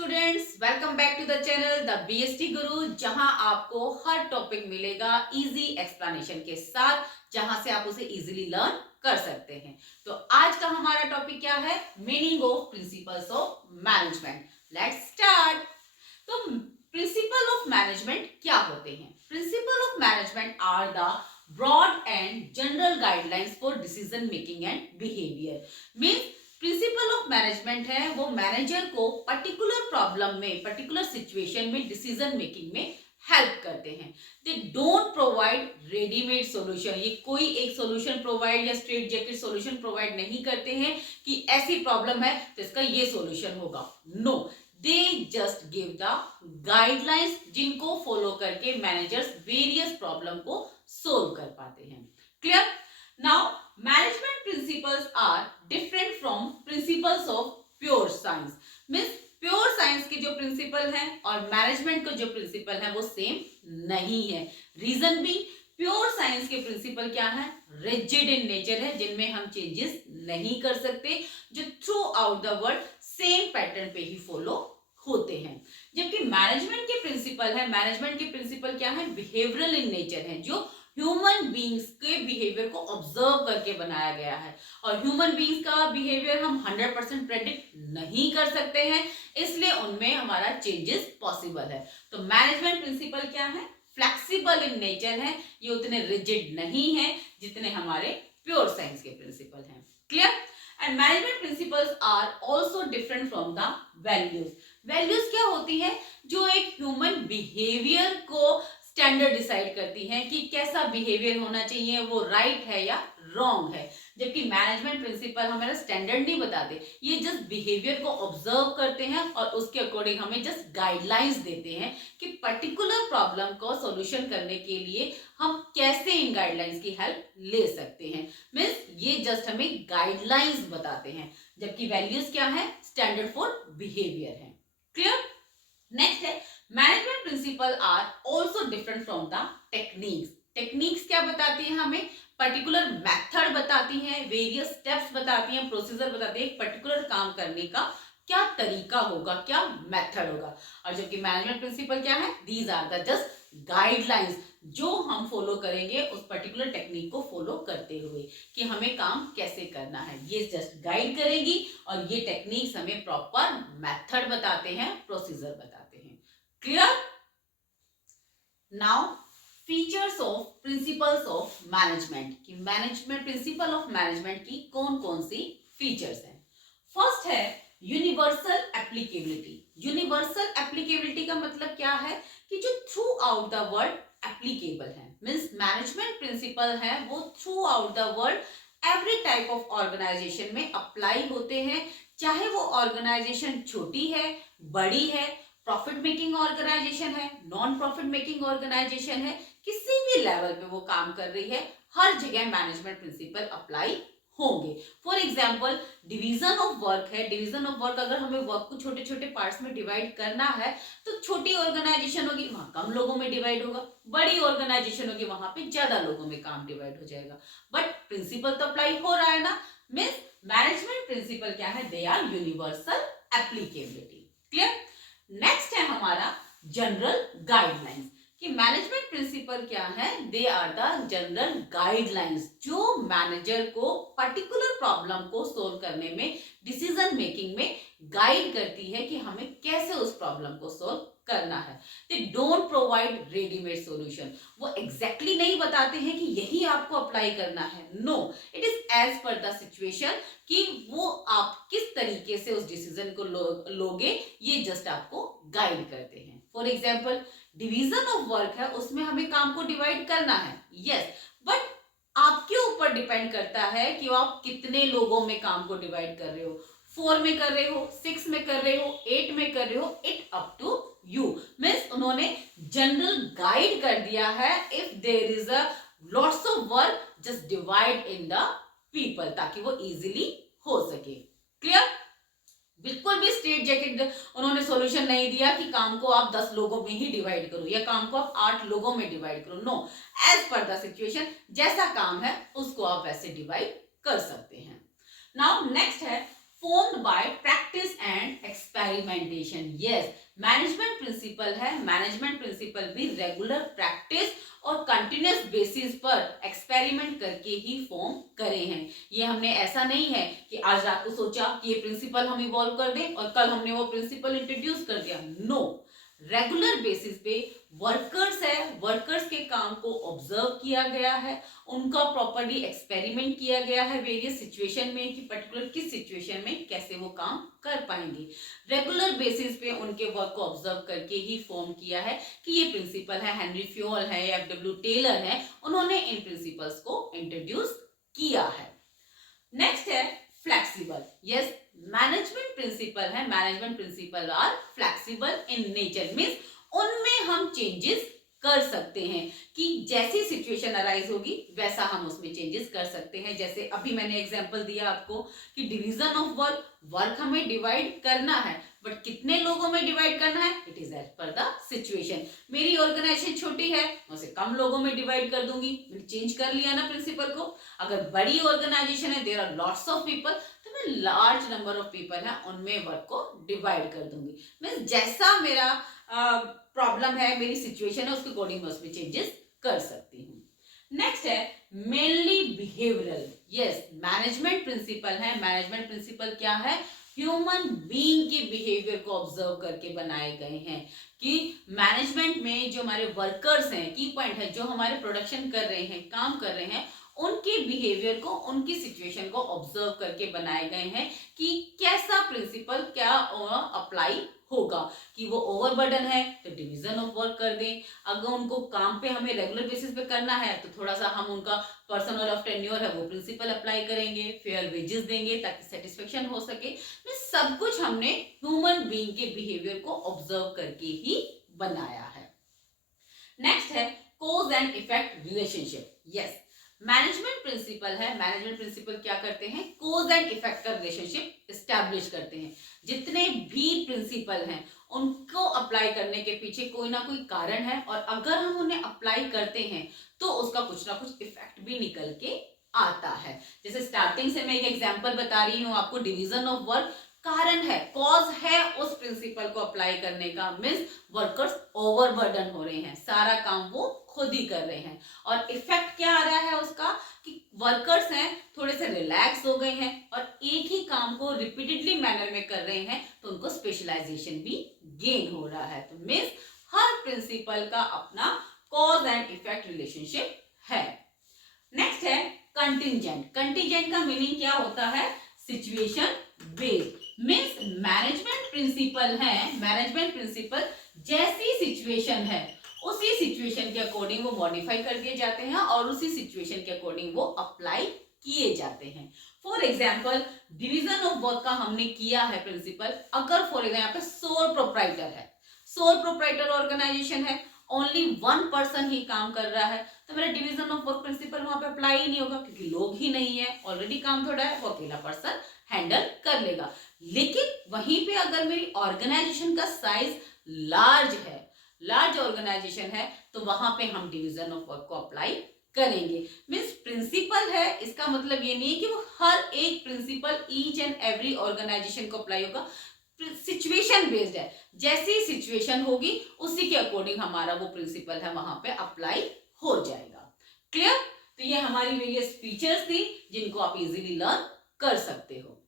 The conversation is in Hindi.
Students, welcome back to the channel the BST Guru, जहां आपको हर टॉपिक मिलेगा इजी एक्सप्लेनेशन के साथ, जहां से आप उसे इजीली लर्न कर सकते हैं। तो आज का हमारा टॉपिक क्या है? Meaning of principles of management. Let's start. तो प्रिंसिपल ऑफ मैनेजमेंट क्या होते हैं? Principle of management are the broad and general guidelines for decision making and behaviour. Means principle of management है वो मैनेजर को पर्टिकुलर प्रॉब्लम में, पर्टिकुलर सिचुएशन में डिसीजन मेकिंग में हेल्प करते हैं। They don't provide readymade solution. ये कोई एक सॉल्यूशन प्रोवाइड या स्ट्रेट जैकेट सॉल्यूशन प्रोवाइड नहीं करते हैं कि ऐसी प्रॉब्लम है तो इसका ये सॉल्यूशन होगा। No, they just give the guidelines जिनको फॉलो करके मैनेजर्स वेरियस प्रॉब्लम को सोल्व कर पाते हैं। Clear? Now management principles are different from principles of pure science. Means pure science के जो प्रिंसिपल हैं और मैनेजमेंट के जो प्रिंसिपल हैं वो सेम नहीं है। रीजन भी, प्योर साइंस के प्रिंसिपल क्या है? रिजिड इन नेचर है, जिनमें हम चेंजेस नहीं कर सकते, जो throughout the world same pattern पे ही फॉलो होते हैं। जबकि मैनेजमेंट के प्रिंसिपल है, मैनेजमेंट के प्रिंसिपल क्या है? बिहेवियरल इन नेचर है, जो ह्यूमन बीइंग्स के बिहेवियर को ऑब्जर्व करके बनाया गया है। और ह्यूमन बीइंग्स का बिहेवियर हम 100% प्रेडिक्ट नहीं कर सकते हैं, इसलिए उनमें हमारा चेंजेस पॉसिबल है। तो मैनेजमेंट प्रिंसिपल क्या है? फ्लेक्सिबल इन नेचर है, ये उतने रिजिड नहीं है जितने हमारे प्योर साइंस के प्रिंसिपल हैं। Clear? And management principles are also different from the values. Values क्या होती है? जो एक ह्यूमन बिहेवियर को स्टैंडर्ड डिसाइड करती हैं कि कैसा बिहेवियर होना चाहिए, वो राइट है या रॉन्ग है। जबकि मैनेजमेंट प्रिंसिपल हमारा स्टैंडर्ड नहीं बताते, ये जस्ट बिहेवियर को ऑब्जर्व करते हैं और उसके अकॉर्डिंग हमें जस्ट गाइडलाइंस देते हैं कि पर्टिकुलर प्रॉब्लम को सॉल्यूशन करने के लिए हम कैसे इन गाइडलाइंस की हेल्प ले सकते हैं। मीन्स ये जस्ट हमें गाइडलाइंस बताते हैं, जबकि वैल्यूज क्या है? स्टैंडर्ड फॉर बिहेवियर है। क्लियर? नेक्स्ट है management principle are also different from the techniques. Techniques क्या बताती है? हमें पर्टिकुलर मेथड बताती हैं, वेरियस स्टेप्स बताती हैं, प्रोसीजर बताती है, एक पर्टिकुलर काम करने का क्या तरीका होगा, क्या मेथड होगा। और जबकि मैनेजमेंट प्रिंसिपल क्या है? These are the just guidelines जो हम फॉलो करेंगे उस पर्टिकुलर टेक्निक को फॉलो करते हुए कि हमें काम कैसे करना है। ये जस्ट गाइड करेगी और ये टेक्निक्स हमें प्रॉपर मेथड बताते हैं, प्रोसीजर बताते हैं। Clear? Now features of principles of management की मैनेजमेंट प्रिंसिपल ऑफ मैनेजमेंट की कौन कौन सी फीचर्स हैं? फर्स्ट है यूनिवर्सल एप्लीकेबिलिटी। यूनिवर्सल एप्लीकेबिलिटी का मतलब क्या है? कि जो throughout the world applicable है। मीन्स मैनेजमेंट प्रिंसिपल है वो throughout the world every type of organisation में अप्लाई होते हैं, चाहे वो ऑर्गेनाइजेशन छोटी है, बड़ी है, प्रॉफिट मेकिंग ऑर्गेनाइजेशन है, नॉन प्रॉफिट मेकिंग ऑर्गेनाइजेशन है, किसी भी लेवल पे वो काम कर रही है, हर जगह मैनेजमेंट प्रिंसिपल अप्लाई होंगे। For example division of work है। डिवीजन ऑफ वर्क, अगर हमें वर्क को छोटे छोटे पार्ट्स में डिवाइड करना है तो छोटी ऑर्गेनाइजेशन होगी वहां कम लोगों में डिवाइड होगा, बड़ी ऑर्गेनाइजेशन होगी वहां पे ज्यादा लोगों में काम डिवाइड हो जाएगा। बट प्रिंसिपल तो अप्लाई हो रहा है ना। मीन्स मैनेजमेंट प्रिंसिपल क्या है? They are universal applicability. Clear? Next है हमारा जनरल गाइडलाइंस कि मैनेजमेंट प्रिंसिपल क्या है? They are the general guidelines जो मैनेजर को पर्टिकुलर प्रॉब्लम को सोल्व करने में, डिसीजन मेकिंग में गाइड करती है कि हमें कैसे उस प्रॉब्लम को सोल्व करना है। They don't provide readymade solution. वो एग्जैक्टली नहीं बताते हैं कि यही आपको अप्लाई करना है। No, it is as per the situation कि वो आप किस तरीके से उस डिसीजन को लोगे, ये जस्ट आपको गाइड करते हैं। For example division of work है, उसमें हमें काम को डिवाइड करना है, यस, बट आपके ऊपर डिपेंड करता है कि आप कितने लोगों में काम को डिवाइड कर रहे हो। 4 में कर रहे हो, 6 में कर रहे हो, 8 में कर रहे हो, it up to you. Means उन्होंने जनरल गाइड कर दिया है, if there is a lots of work just divide in the people, ताकि वो इजीली हो सके। क्लियर? बिल्कुल भी स्ट्रेट जैकेट उन्होंने सॉल्यूशन नहीं दिया कि काम को आप 10 लोगों में ही डिवाइड करो या काम को आप 8 लोगों में डिवाइड करो। No, as per the situation जैसा काम है उसको आप वैसे डिवाइड कर सकते हैं। नाउ नेक्स्ट है formed by practice and experimentation. Yes, management principle है, मैनेजमेंट प्रिंसिपल भी रेगुलर प्रैक्टिस और कंटिन्यूस बेसिस पर एक्सपेरिमेंट करके ही फॉर्म करे हैं। ये हमने ऐसा नहीं है कि आज रात को सोचा कि ये प्रिंसिपल हम इवॉल्व कर दें और कल हमने वो प्रिंसिपल इंट्रोड्यूस कर दिया। नो, रेगुलर बेसिस पे वर्कर्स है, वर्कर्स के काम को ऑब्जर्व किया गया है, उनका प्रॉपर्ली एक्सपेरिमेंट किया गया है वेरियस सिचुएशन में कि पर्टिकुलर किस सिचुएशन में कैसे वो काम कर पाएंगे। रेगुलर बेसिस पे उनके वर्क को ऑब्जर्व करके ही फॉर्म किया है कि ये प्रिंसिपल है, हेनरी फ्योल है, एफ.डब्ल्यू. टेलर है, उन्होंने इन प्रिंसिपल्स को इंट्रोड्यूस किया है। नेक्स्ट है फ्लेक्सिबल। यस, मैनेजमेंट प्रिंसिपल है, management principle are flexible in nature, means उनमें हम चेंजेस कर सकते हैं कि जैसी सिचुएशन अराइज होगी वैसा हम उसमें चेंजेस कर सकते हैं। जैसे अभी मैंने एग्जांपल दिया आपको कि डिवीजन ऑफ वर्क, वर्क हमें डिवाइड करना है, बट कितने लोगों में डिवाइड करना है, it is as per the situation. मेरी ऑर्गेनाइजेशन छोटी है, मैं उसे कम लोगों में डिवाइड कर दूंगी, मैंने चेंज कर लिया ना प्रिंसिपल को। अगर बड़ी ऑर्गेनाइजेशन है, there are lots of people, तो मैं लार्ज नंबर ऑफ पीपल है उनमें वर्क को डिवाइड कर दूंगी। मींस जैसा मेरा प्रॉब्लम है, मेरी सिचुएशन है, उसके अकॉर्डिंग मैं उसमें चेंजेस कर सकती हूँ। नेक्स्ट है mainly behavioural. Yes, management principle है, मैनेजमेंट प्रिंसिपल क्या है, ह्यूमन बीइंग के बिहेवियर को ऑब्जर्व करके बनाए गए हैं कि मैनेजमेंट में जो हमारे वर्कर्स हैं, की पॉइंट है, जो हमारे प्रोडक्शन कर रहे हैं, काम कर रहे हैं, उनके बिहेवियर को, उनकी सिचुएशन को ऑब्जर्व करके बनाए गए हैं कि कैसा प्रिंसिपल क्या अप्लाई होगा। कि वो ओवरबर्डन है तो डिवीजन ऑफ वर्क कर दें, अगर उनको काम पे हमें रेगुलर बेसिस पे करना है तो थोड़ा सा हम उनका पर्सनल ऑफ टेन्योर है वो प्रिंसिपल अप्लाई करेंगे, फेयर वेजेस देंगे ताकि सेटिस्फेक्शन हो सके। सब कुछ हमने ह्यूमन बीइंग के बिहेवियर को ऑब्जर्व करके ही बनाया है। नेक्स्ट है cause and effect relationship. Yes, management principle है, मैनेजमेंट प्रिंसिपल क्या करते हैं, कॉज एंड इफेक्ट का रिलेशनशिप एस्टैब्लिश करते हैं। जितने भी प्रिंसिपल हैं उनको अप्लाई करने के पीछे कोई ना कोई कारण है, और अगर हम उन्हें अप्लाई करते हैं तो उसका कुछ ना कुछ इफेक्ट भी निकल के आता है। जैसे स्टार्टिंग से मैं एक एग्जांपल बता रही हूँ आपको, डिवीजन ऑफ वर्क कारण है, कॉज है उस प्रिंसिपल को अप्लाई करने का, मींस वर्कर्स ओवरबर्डन हो रहे हैं, सारा काम वो खुद ही कर रहे हैं। और इफेक्ट क्या आ रहा है उसका कि वर्कर्स हैं थोड़े से रिलैक्स हो गए हैं और एक ही काम को रिपीटेडली मैनर में कर रहे हैं, तो उनको स्पेशलाइजेशन भी गेन हो रहा है। तो मींस हर प्रिंसिपल का अपना कॉज एंड इफेक्ट रिलेशनशिप है। नेक्स्ट है कंटिजेंट। कंटिजेंट का मीनिंग क्या होता है, situation based. Means management principle है, मैनेजमेंट प्रिंसिपल जैसी सिचुएशन है उसी सिचुएशन के अकॉर्डिंग वो मॉडिफाई कर दिए जाते हैं और उसी सिचुएशन के अकॉर्डिंग वो अप्लाई किए जाते हैं। For example division of work का हमने किया है प्रिंसिपल, अगर फॉर एग्जाम्पल सोल प्रोप्राइटर है, सोल प्रोप्राइटर ऑर्गेनाइजेशन है, ओनली वन पर्सन ही काम कर रहा है, तो मेरा डिवीजन ऑफ वर्क प्रिंसिपल वहां पे अप्लाई ही नहीं होगा क्योंकि लोग ही नहीं है, ऑलरेडी काम थोड़ा है, वो अकेला पर्सन हैंडल कर लेगा। लेकिन वहीं पे अगर मेरी ऑर्गेनाइजेशन का साइज लार्ज है, लार्ज ऑर्गेनाइजेशन है, तो वहां पे हम डिवीजन ऑफ वर्क को अप्लाई करेंगे। मींस प्रिंसिपल है, इसका मतलब ये नहीं है कि वो हर एक principle each and every organisation को अप्लाई होगा, सिचुएशन बेस्ड है, जैसी सिचुएशन होगी उसी के अकॉर्डिंग हमारा वो प्रिंसिपल है वहां पे अप्लाई हो जाएगा। क्लियर? तो ये हमारी वेरियस फीचर्स थी जिनको आप इजीली लर्न कर सकते हो।